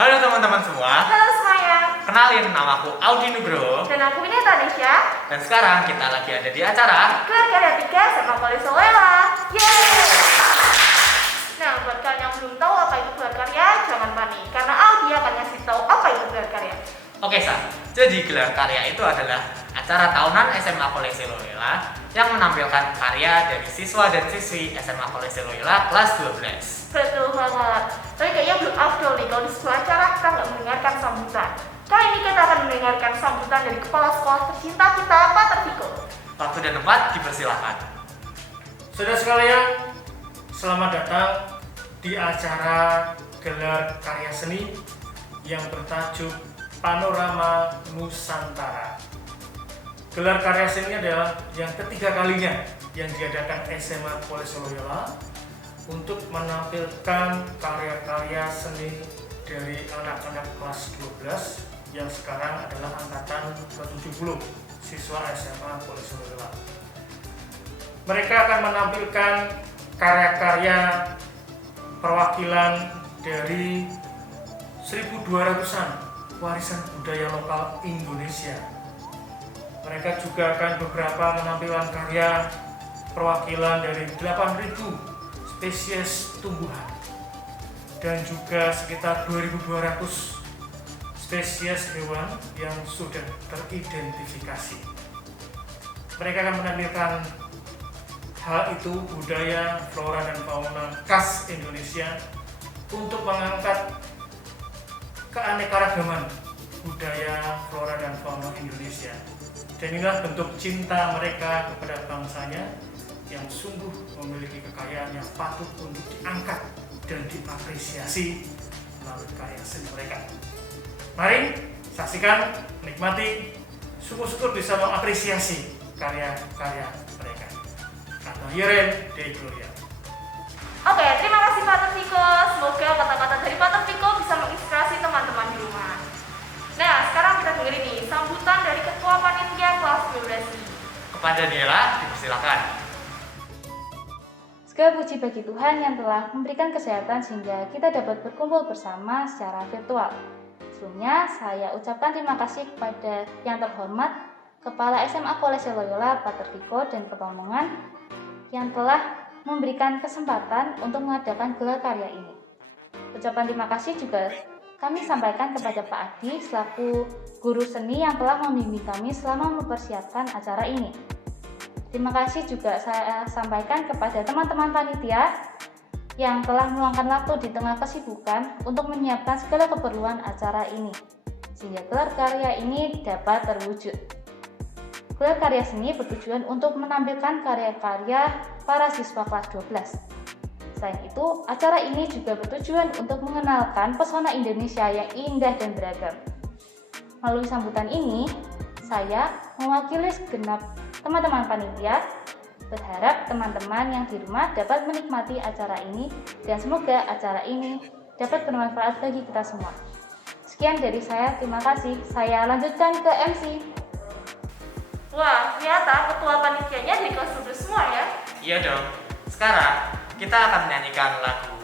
Halo teman-teman semua, Halo semuanya, kenalin namaku Audi Nugroho. dan aku ini Tanisha. Dan sekarang kita lagi ada di acara Gelar Karya 3 sama Polisolela. Yeay! Nah, buat kalian yang belum tahu apa itu gelar karya, jangan panik, karena Audi akan ngasih tahu apa itu gelar karya. Oke Sa, jadi gelar karya itu adalah acara tahunan SMA Kolese Loyola yang menampilkan karya dari siswa dan siswi SMA Kolese Loyola kelas 12. Betul banget. Tapi kayaknya belum afdol nih kalau di sebuah acara kita nggak mendengarkan sambutan. Kali ini kita akan mendengarkan sambutan dari kepala sekolah tercinta kita, Pak Tertiko. Waktu dan tempat dipersilahkan. Saudara sekalian, selamat datang di acara gelar karya seni yang bertajuk Panorama Nusantara. Gelar karya seni adalah yang ketiga kalinya yang diadakan SMA Kolese Loyola untuk menampilkan karya-karya seni dari anak-anak kelas 12 yang sekarang adalah angkatan ke-70 siswa SMA Kolese Loyola. Mereka akan menampilkan karya-karya perwakilan dari 1200-an warisan budaya lokal Indonesia. Mereka juga akan beberapa menampilkan karya perwakilan dari 8.000 spesies tumbuhan dan juga sekitar 2.200 spesies hewan yang sudah teridentifikasi. Mereka akan menampilkan hal itu budaya, flora dan fauna khas Indonesia untuk mengangkat keanekaragaman budaya, flora dan fauna Indonesia. Dan inilah bentuk cinta mereka kepada bangsanya yang sungguh memiliki kekayaan yang patut untuk diangkat dan diapresiasi melalui karya seni mereka. Mari saksikan, nikmati, syukur-syukur bisa mengapresiasi karya-karya mereka. Kata Yeren de Gloria. Oke, terima kasih Pak Tertiko. Semoga kata-kata dari Pak Tertiko bisa menginspirasi teman-teman di rumah. Nah, sekarang kita dengerin nih sambutan dari Ketua Panitia kelas 12. Kepada Nela, dipersilakan. Segala puji bagi Tuhan yang telah memberikan kesehatan sehingga kita dapat berkumpul bersama secara virtual. Sebelumnya, saya ucapkan terima kasih kepada yang terhormat Kepala SMA Kolese Loyola Pak Tertiko dan Kepomongan yang telah memberikan kesempatan untuk mengadakan gelar karya ini. Ucapan terima kasih juga kami sampaikan kepada Pak Adi selaku guru seni yang telah membimbing kami selama mempersiapkan acara ini. Terima kasih juga saya sampaikan kepada teman-teman panitia yang telah meluangkan waktu di tengah kesibukan untuk menyiapkan segala keperluan acara ini, sehingga gelar karya ini dapat terwujud. Gelar karya seni bertujuan untuk menampilkan karya-karya para siswa kelas 12. Selain itu, acara ini juga bertujuan untuk mengenalkan pesona Indonesia yang indah dan beragam. Melalui sambutan ini, saya mewakili segenap teman-teman panitia, berharap teman-teman yang di rumah dapat menikmati acara ini dan semoga acara ini dapat bermanfaat bagi kita semua. Sekian dari saya, terima kasih. Saya lanjutkan ke MC. Wah, ternyata ketua panitianya dari kelas 12 semua ya. Iya dong. Sekarang kita akan menyanyikan lagu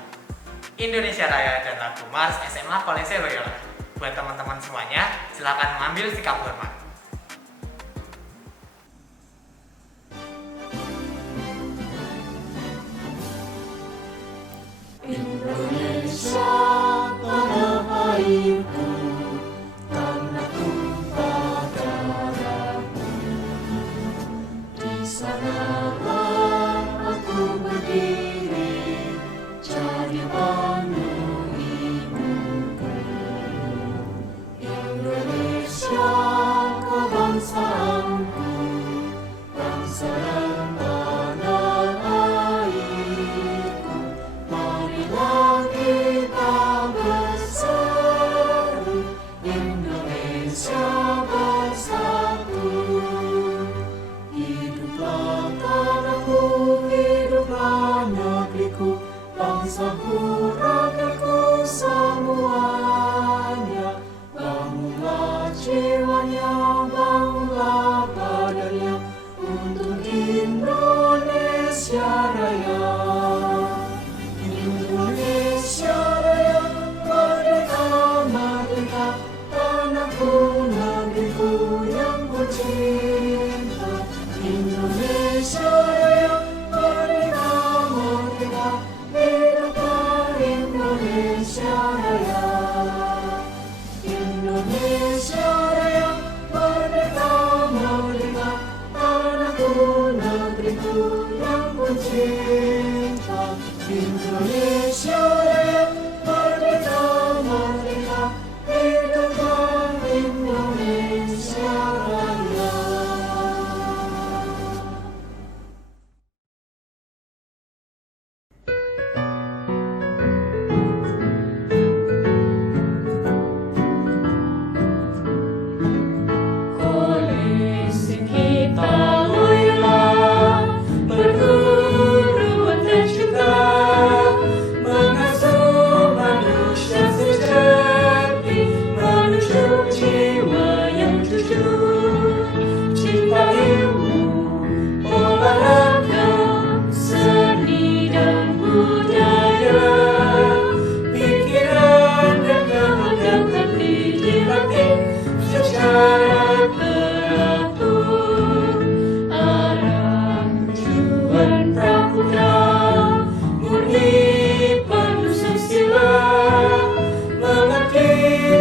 Indonesia Raya dan lagu Mars SMA Kolese Loyola. Buat teman-teman semuanya, silakan mengambil sikap hormat. Indonesia tanah airku, tanah tumpah darahku. Di sanalah aku berdiri, jadi bangun ibuku. Indonesia kebangsaanku, bangsa dan tanah airku. Marilah kita bersatu, Indonesia bersatu. Hiduplah tanahku, hiduplah negeriku, bangsaku, rakyatku semuanya. Bangunlah jiwanya, bangunlah badannya, untuk Indonesia Raya. Indonesia Raya, merdeka, Indonesia Raya, merdeka, merdeka, hiduplah Indonesia Raya. Koalisi kita loyalah, berguru tercipta, mengasuh manusia sejati menuju jiwa yang jujur, cinta ilmu, olahraga, seni dan budaya, pikiran dan kehangatan dilatih secara teratur, arah tujuan pramuka, murni penuh susila, mengabdi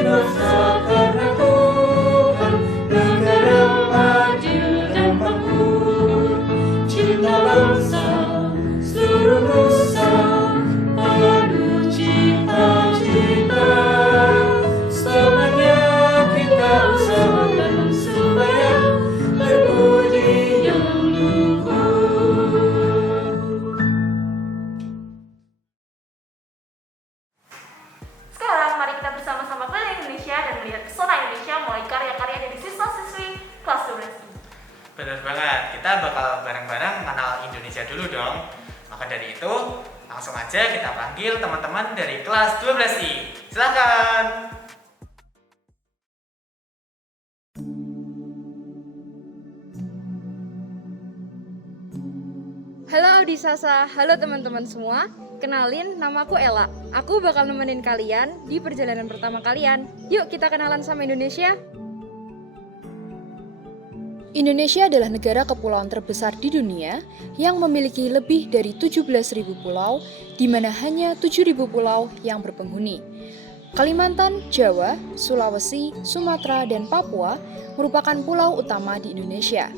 bangsa karena Tuhan, negara adil dan makmur, cinta bangsa seluruh nusa, penuh cita-cita, selamanya kita usahakan supaya berbudi yang luhur. Sekarang mari kita bersama-sama keliling Indonesia dan melihat pesona Indonesia mulai karya-karya dari siswa-siswi kelas 12. Bener banget, kita bakal bareng-bareng mengenal Indonesia dulu dong. Maka dari itu, langsung aja kita panggil teman-teman dari kelas 12I. Silakan. Halo Audisasa, halo teman-teman semua. Kenalin, namaku Ella. Aku bakal nemenin kalian di perjalanan pertama kalian. Yuk kita kenalan sama Indonesia. Indonesia adalah negara kepulauan terbesar di dunia yang memiliki lebih dari 17.000 pulau, di mana hanya 7.000 pulau yang berpenghuni. Kalimantan, Jawa, Sulawesi, Sumatera, dan Papua merupakan pulau utama di Indonesia.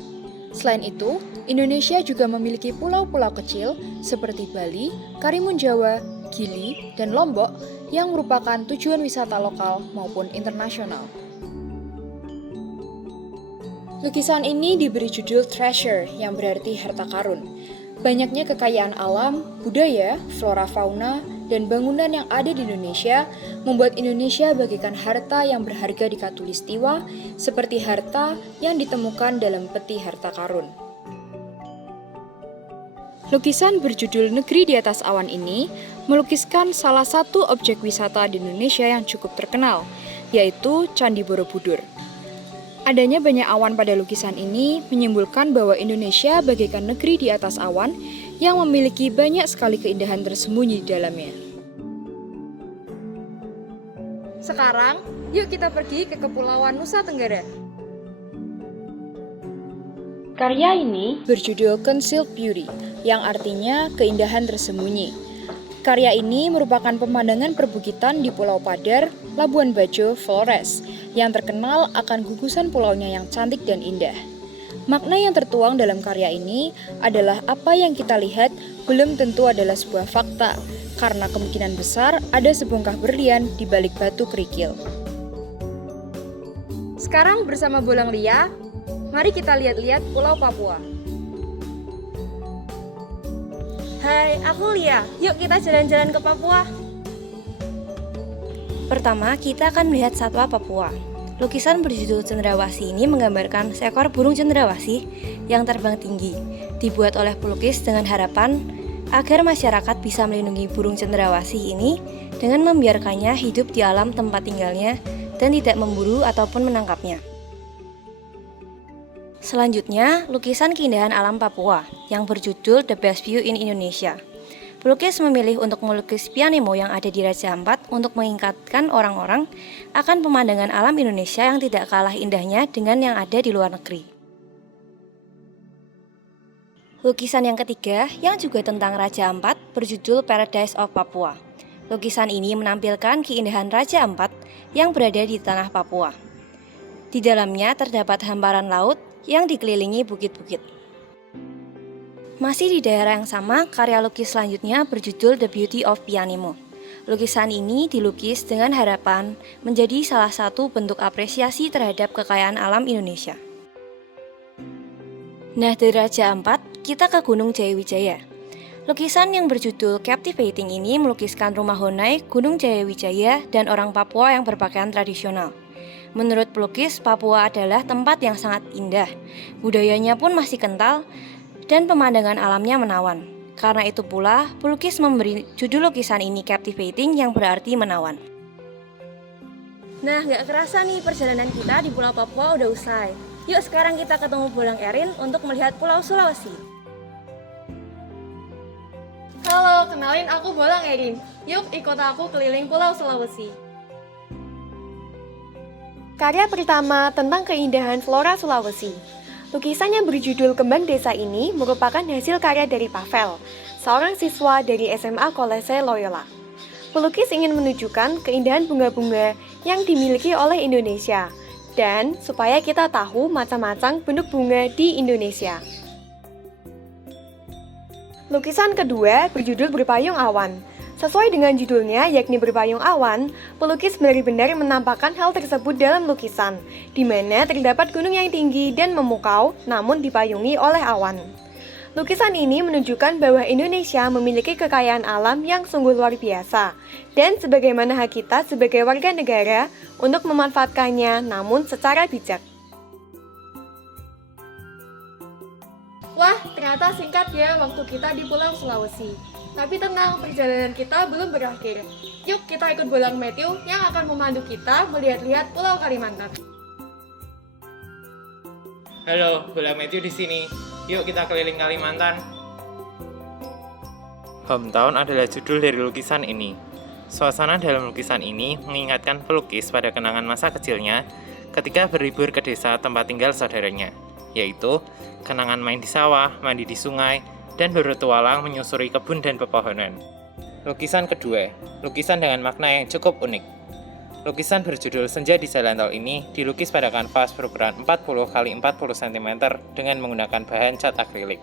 Selain itu, Indonesia juga memiliki pulau-pulau kecil seperti Bali, Karimun Jawa, Gili, dan Lombok yang merupakan tujuan wisata lokal maupun internasional. Lukisan ini diberi judul Treasure yang berarti harta karun. Banyaknya kekayaan alam, budaya, flora fauna, dan bangunan yang ada di Indonesia membuat Indonesia bagaikan harta yang berharga di Katulistiwa, seperti harta yang ditemukan dalam peti harta karun. Lukisan berjudul Negeri di Atas Awan ini melukiskan salah satu objek wisata di Indonesia yang cukup terkenal, yaitu Candi Borobudur. Adanya banyak awan pada lukisan ini menyimbolkan bahwa Indonesia bagaikan negeri di atas awan yang memiliki banyak sekali keindahan tersembunyi di dalamnya. Sekarang, yuk kita pergi ke Kepulauan Nusa Tenggara. Karya ini berjudul Concealed Beauty, yang artinya keindahan tersembunyi. Karya ini merupakan pemandangan perbukitan di Pulau Padar, Labuan Bajo, Flores, yang terkenal akan gugusan pulaunya yang cantik dan indah. Makna yang tertuang dalam karya ini adalah apa yang kita lihat belum tentu adalah sebuah fakta, karena kemungkinan besar ada sebongkah berlian di balik batu kerikil. Sekarang bersama Bolang Lia, mari kita lihat-lihat Pulau Papua. Hai, aku Lia. Yuk kita jalan-jalan ke Papua. Pertama, kita akan melihat satwa Papua. Lukisan berjudul Cendrawasih ini menggambarkan seekor burung cendrawasih yang terbang tinggi, dibuat oleh pelukis dengan harapan agar masyarakat bisa melindungi burung cendrawasih ini dengan membiarkannya hidup di alam tempat tinggalnya dan tidak memburu ataupun menangkapnya. Selanjutnya, lukisan keindahan alam Papua yang berjudul The Best View in Indonesia. Pelukis memilih untuk melukis Pianemo yang ada di Raja Ampat untuk mengingatkan orang-orang akan pemandangan alam Indonesia yang tidak kalah indahnya dengan yang ada di luar negeri. Lukisan yang ketiga yang juga tentang Raja Ampat berjudul Paradise of Papua. Lukisan ini menampilkan keindahan Raja Ampat yang berada di tanah Papua. Di dalamnya terdapat hamparan laut yang dikelilingi bukit-bukit. Masih di daerah yang sama, karya lukis selanjutnya berjudul The Beauty of Pianimo. Lukisan ini dilukis dengan harapan menjadi salah satu bentuk apresiasi terhadap kekayaan alam Indonesia. Nah, dari Raja Ampat, kita ke Gunung Jayawijaya. Lukisan yang berjudul Captivating ini melukiskan rumah Honai, Gunung Jayawijaya, dan orang Papua yang berpakaian tradisional. Menurut pelukis, Papua adalah tempat yang sangat indah. Budayanya pun masih kental, dan pemandangan alamnya menawan. Karena itu pula, pelukis memberi judul lukisan ini Captivating yang berarti menawan. Nah, gak kerasa nih perjalanan kita di Pulau Papua udah usai. Yuk sekarang kita ketemu Bolang Erin untuk melihat Pulau Sulawesi. Halo, kenalin aku Bolang Erin. Yuk ikut aku keliling Pulau Sulawesi. Karya pertama tentang keindahan flora Sulawesi. Lukisan yang berjudul Kembang Desa ini merupakan hasil karya dari Pavel, seorang siswa dari SMA Kolese Loyola. Pelukis ingin menunjukkan keindahan bunga-bunga yang dimiliki oleh Indonesia, dan supaya kita tahu macam-macam bentuk bunga di Indonesia. Lukisan kedua berjudul Berpayung Awan. Sesuai dengan judulnya, yakni Berpayung Awan, pelukis benar-benar menampakkan hal tersebut dalam lukisan, di mana terdapat gunung yang tinggi dan memukau, namun dipayungi oleh awan. Lukisan ini menunjukkan bahwa Indonesia memiliki kekayaan alam yang sungguh luar biasa, dan sebagaimana hak kita sebagai warga negara untuk memanfaatkannya, namun secara bijak. Wah, ternyata singkat ya waktu kita di Pulau Sulawesi. Tapi tenang, perjalanan kita belum berakhir. Yuk kita ikut Bolang Matthew yang akan memandu kita melihat-lihat Pulau Kalimantan. Halo, Bolang Matthew di sini. Yuk kita keliling Kalimantan. Hometown adalah judul dari lukisan ini. Suasana dalam lukisan ini mengingatkan pelukis pada kenangan masa kecilnya ketika berlibur ke desa tempat tinggal saudaranya, yaitu kenangan main di sawah, mandi di sungai, dan bertualang menyusuri kebun dan pepohonan. Lukisan kedua, lukisan dengan makna yang cukup unik. Lukisan berjudul Senja di Jalan Tol ini dilukis pada kanvas berukuran 40 x 40 cm dengan menggunakan bahan cat akrilik.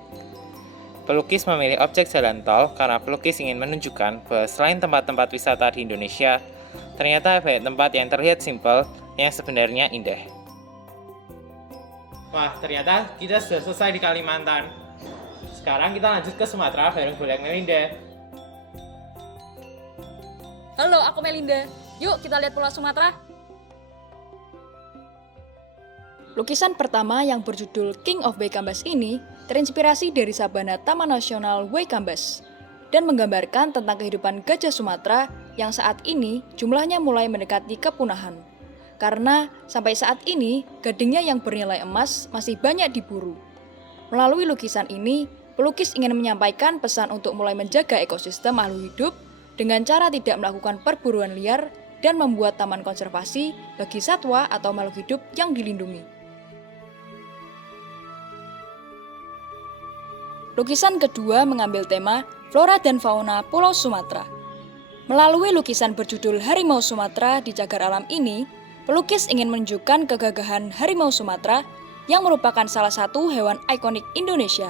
Pelukis memilih objek jalan tol karena pelukis ingin menunjukkan bahwa selain tempat-tempat wisata di Indonesia, ternyata banyak tempat yang terlihat simpel yang sebenarnya indah. Wah, ternyata kita sudah selesai di Kalimantan. Sekarang kita lanjut ke Sumatera bareng Bolang Melinda. Halo, aku Melinda. Yuk kita lihat Pulau Sumatera. Lukisan pertama yang berjudul King of Waikambas ini terinspirasi dari sabana Taman Nasional Waikambas dan menggambarkan tentang kehidupan gajah Sumatera yang saat ini jumlahnya mulai mendekati kepunahan. Karena sampai saat ini gadingnya yang bernilai emas masih banyak diburu. Melalui lukisan ini, pelukis ingin menyampaikan pesan untuk mulai menjaga ekosistem makhluk hidup dengan cara tidak melakukan perburuan liar dan membuat taman konservasi bagi satwa atau makhluk hidup yang dilindungi. Lukisan kedua mengambil tema Flora dan Fauna Pulau Sumatera. Melalui lukisan berjudul Harimau Sumatera di Cagar Alam ini, pelukis ingin menunjukkan kegagahan harimau Sumatera yang merupakan salah satu hewan ikonik Indonesia.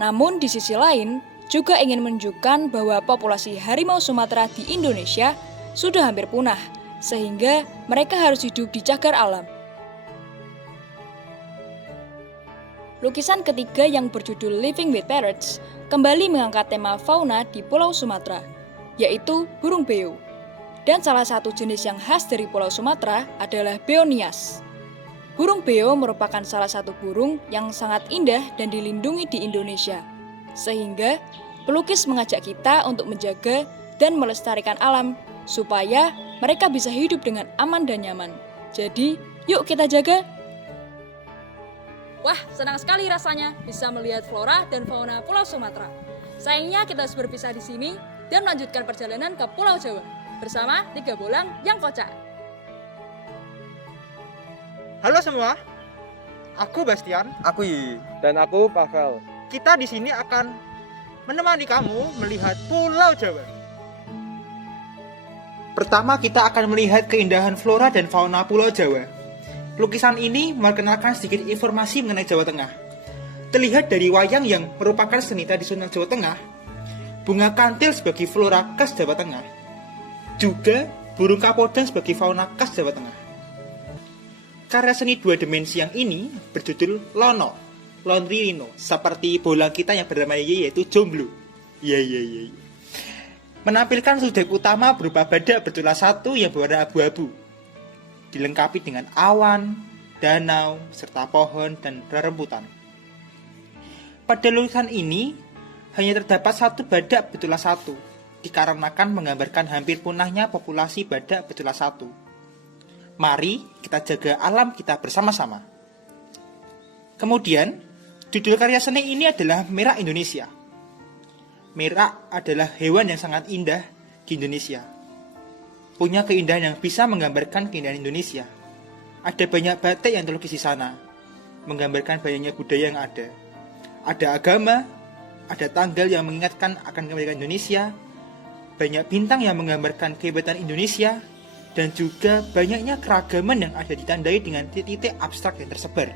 Namun di sisi lain, juga ingin menunjukkan bahwa populasi harimau Sumatera di Indonesia sudah hampir punah, sehingga mereka harus hidup di cagar alam. Lukisan ketiga yang berjudul Living with Parrots kembali mengangkat tema fauna di Pulau Sumatera, yaitu burung beo. Dan salah satu jenis yang khas dari Pulau Sumatera adalah beonias. Burung beo merupakan salah satu burung yang sangat indah dan dilindungi di Indonesia. Sehingga pelukis mengajak kita untuk menjaga dan melestarikan alam supaya mereka bisa hidup dengan aman dan nyaman. Jadi, yuk kita jaga. Wah, senang sekali rasanya bisa melihat flora dan fauna Pulau Sumatera. Sayangnya kita harus berpisah di sini dan melanjutkan perjalanan ke Pulau Jawa bersama 3 bolang yang kocak. Halo semua, aku Bastian. Aku Yi. Dan aku Pavel. Kita di sini akan menemani kamu melihat Pulau Jawa. Pertama kita akan melihat keindahan flora dan fauna Pulau Jawa. Lukisan ini memperkenalkan sedikit informasi mengenai Jawa Tengah. Terlihat dari wayang yang merupakan seni tradisional Jawa Tengah, bunga kantil sebagai flora khas Jawa Tengah, juga burung kapodang sebagai fauna khas Jawa Tengah. Karya seni dua dimensi yang ini berjudul Lono, Lonely Rino, seperti bola kita yang bernama yaitu jomblo. Iya. Menampilkan subjek utama berupa badak bertulah satu yang berwarna abu-abu, dilengkapi dengan awan, danau, serta pohon dan rerembutan. Pada lukisan ini hanya terdapat satu badak bertulah satu, dikarenakan menggambarkan hampir punahnya populasi badak bertulah satu. Mari kita jaga alam kita bersama-sama. Kemudian, judul karya seni ini adalah Merak Indonesia. Merak adalah hewan yang sangat indah di Indonesia. Punya keindahan yang bisa menggambarkan keindahan Indonesia. Ada banyak batik yang terlukis di sana, menggambarkan banyaknya budaya yang ada. Ada agama, ada tanggal yang mengingatkan akan kemerdekaan Indonesia, banyak bintang yang menggambarkan kehebatan Indonesia, dan juga banyaknya keragaman yang ada ditandai dengan titik-titik abstrak yang tersebar.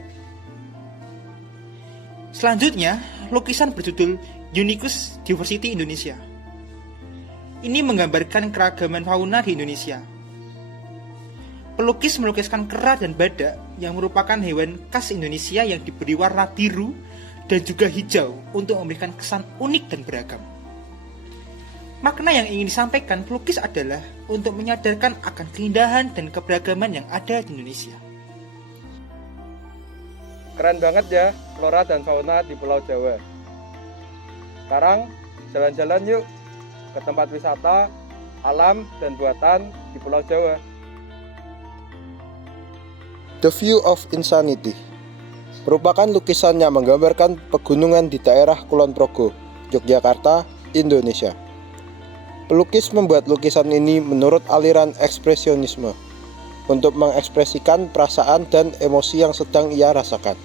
Selanjutnya, lukisan berjudul Unicus Diversity Indonesia. Ini menggambarkan keragaman fauna di Indonesia. Pelukis melukiskan kera dan badak yang merupakan hewan khas Indonesia yang diberi warna biru dan juga hijau untuk memberikan kesan unik dan beragam. Makna yang ingin disampaikan pelukis adalah untuk menyadarkan akan keindahan dan keberagaman yang ada di Indonesia. Keren banget ya flora dan fauna di Pulau Jawa. Sekarang jalan-jalan yuk ke tempat wisata, alam, dan buatan di Pulau Jawa. The View of Insanity merupakan lukisan yang menggambarkan pegunungan di daerah Kulon Progo, Yogyakarta, Indonesia. Pelukis membuat lukisan ini menurut aliran ekspresionisme untuk mengekspresikan perasaan dan emosi yang sedang ia rasakan.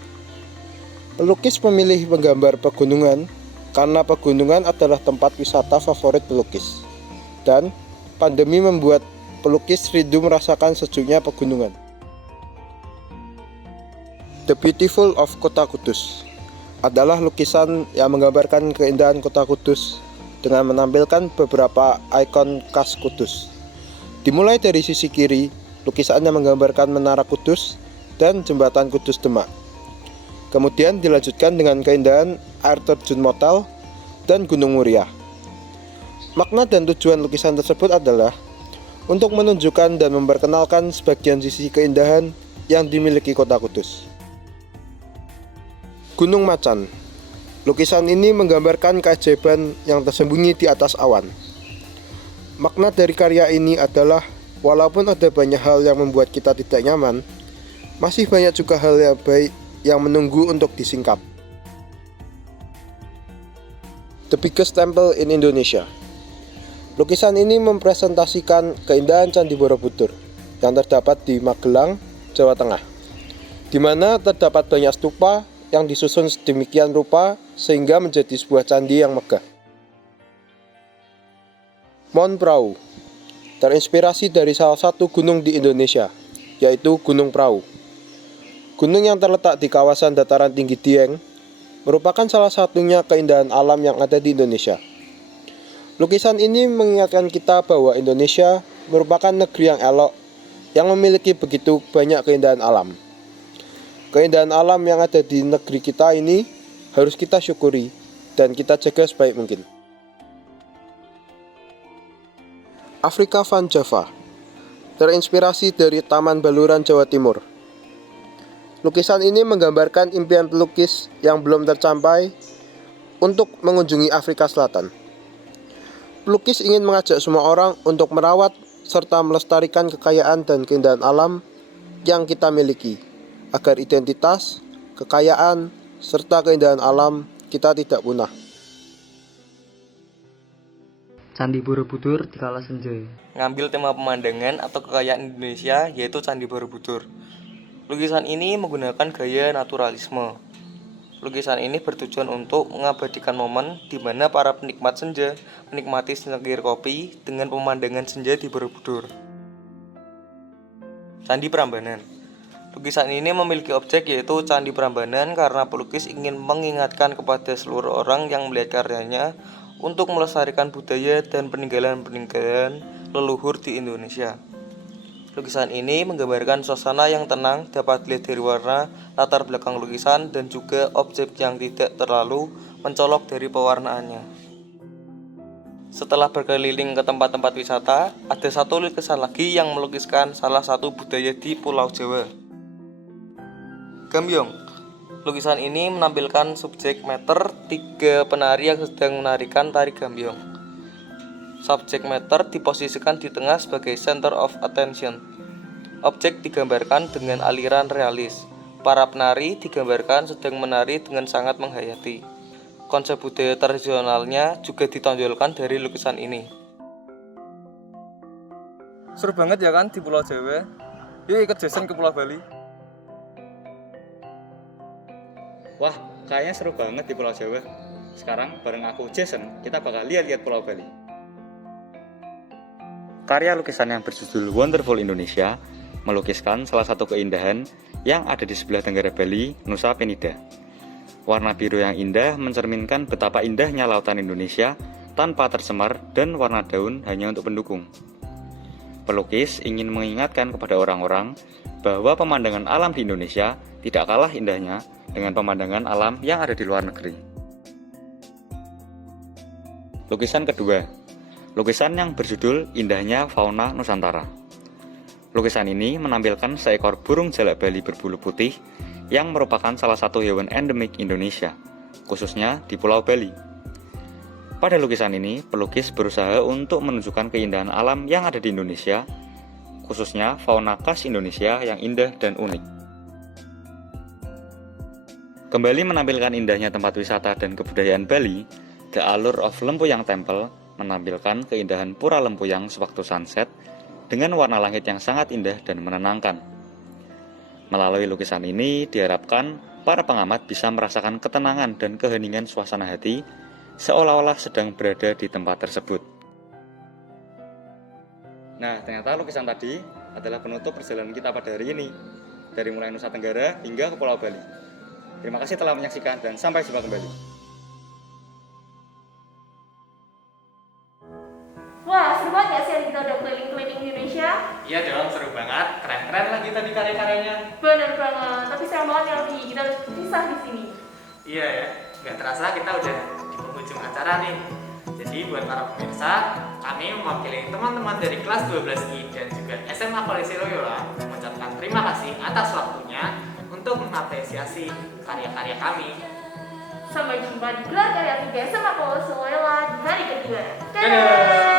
Pelukis memilih menggambar pegunungan karena pegunungan adalah tempat wisata favorit pelukis, dan pandemi membuat pelukis rindu merasakan sejuknya pegunungan. The Beautiful of Kota Kudus adalah lukisan yang menggambarkan keindahan Kota Kudus dengan menampilkan beberapa ikon khas Kudus. Dimulai dari sisi kiri, lukisannya menggambarkan Menara Kudus dan Jembatan Kudus Demak. Kemudian dilanjutkan dengan keindahan air terjun Motel dan Gunung Muria. Makna dan tujuan lukisan tersebut adalah untuk menunjukkan dan memperkenalkan sebagian sisi keindahan yang dimiliki Kota Kudus. Gunung Macan. Lukisan ini menggambarkan keajaiban yang tersembunyi di atas awan. Makna dari karya ini adalah walaupun ada banyak hal yang membuat kita tidak nyaman, masih banyak juga hal yang baik yang menunggu untuk disingkap. The Biggest Temple in Indonesia. Lukisan ini mempresentasikan keindahan Candi Borobudur yang terdapat di Magelang, Jawa Tengah, di mana terdapat banyak stupa yang disusun sedemikian rupa sehingga menjadi sebuah candi yang megah. Mount Prau terinspirasi dari salah satu gunung di Indonesia, yaitu Gunung Prau. Gunung yang terletak di kawasan dataran tinggi Dieng merupakan salah satunya keindahan alam yang ada di Indonesia. Lukisan ini mengingatkan kita bahwa Indonesia merupakan negeri yang elok yang memiliki begitu banyak keindahan alam. Keindahan alam yang ada di negeri kita ini harus kita syukuri dan kita jaga sebaik mungkin. Afrika Van Java terinspirasi dari Taman Baluran, Jawa Timur. Lukisan ini menggambarkan impian pelukis yang belum tercapai untuk mengunjungi Afrika Selatan. Pelukis ingin mengajak semua orang untuk merawat serta melestarikan kekayaan dan keindahan alam yang kita miliki, agar identitas, kekayaan, serta keindahan alam kita tidak punah. Candi Borobudur di Kala Senja. Ngambil tema pemandangan atau kekayaan Indonesia, yaitu Candi Borobudur. Lukisan ini menggunakan gaya naturalisme. Lukisan ini bertujuan untuk mengabadikan momen di mana para penikmat senja menikmati secangkir kopi dengan pemandangan senja di Borobudur. Candi Prambanan. Lukisan ini memiliki objek yaitu Candi Prambanan karena pelukis ingin mengingatkan kepada seluruh orang yang melihat karyanya untuk melestarikan budaya dan peninggalan-peninggalan leluhur di Indonesia. Lukisan ini menggambarkan suasana yang tenang dapat dilihat dari warna, latar belakang lukisan, dan juga objek yang tidak terlalu mencolok dari pewarnaannya. Setelah berkeliling ke tempat-tempat wisata, ada satu lukisan lagi yang melukiskan salah satu budaya di Pulau Jawa. Gambyong. Lukisan ini menampilkan subjek meter 3 penari yang sedang menarikan tari gambyong. Subjek meter diposisikan di tengah sebagai center of attention. Objek digambarkan dengan aliran realis. Para penari digambarkan sedang menari dengan sangat menghayati. Konsep budaya tradisionalnya juga ditonjolkan dari lukisan ini. Seru banget ya kan di Pulau Jawa? Yuk ikut Jason ke Pulau Bali. Wah, kayaknya seru banget di Pulau Jawa. Sekarang bareng aku Jason, kita bakal lihat-lihat Pulau Bali. Karya lukisan yang berjudul Wonderful Indonesia melukiskan salah satu keindahan yang ada di sebelah tenggara Bali, Nusa Penida. Warna biru yang indah mencerminkan betapa indahnya lautan Indonesia tanpa tercemar dan warna daun hanya untuk pendukung. Pelukis ingin mengingatkan kepada orang-orang bahwa pemandangan alam di Indonesia tidak kalah indahnya dengan pemandangan alam yang ada di luar negeri. Lukisan kedua, lukisan yang berjudul Indahnya Fauna Nusantara. Lukisan ini menampilkan seekor burung jalak Bali berbulu putih yang merupakan salah satu hewan endemik Indonesia, khususnya di Pulau Bali. Pada lukisan ini, pelukis berusaha untuk menunjukkan keindahan alam yang ada di Indonesia, khususnya fauna khas Indonesia yang indah dan unik. Kembali menampilkan indahnya tempat wisata dan kebudayaan Bali, The Allure of Lempuyang Temple menampilkan keindahan Pura Lempuyang sewaktu sunset dengan warna langit yang sangat indah dan menenangkan. Melalui lukisan ini diharapkan para pengamat bisa merasakan ketenangan dan keheningan suasana hati seolah-olah sedang berada di tempat tersebut. Nah, ternyata lukisan tadi adalah penutup perjalanan kita pada hari ini, dari mulai Nusa Tenggara hingga ke Pulau Bali. Terima kasih telah menyaksikan dan sampai jumpa kembali. Wah, seru banget ya sih kita udah keliling-keliling Indonesia. Iya dong, seru banget. Keren-keren lagi tadi karya-karyanya. Bener banget, tapi sayang banget ya Robi, kita harus pisah di sini. Iya ya, nggak terasa kita udah di penghujung acara nih. Jadi buat para pemirsa, kami mewakili teman-teman dari kelas 12I dan juga SMA Kolese Loyola mengucapkan terima kasih atas waktunya untuk mengapresiasi karya-karya kami. Sampai jumpa di gelar karya 3 SMA Kolese Loyola di hari kedua. Dadah!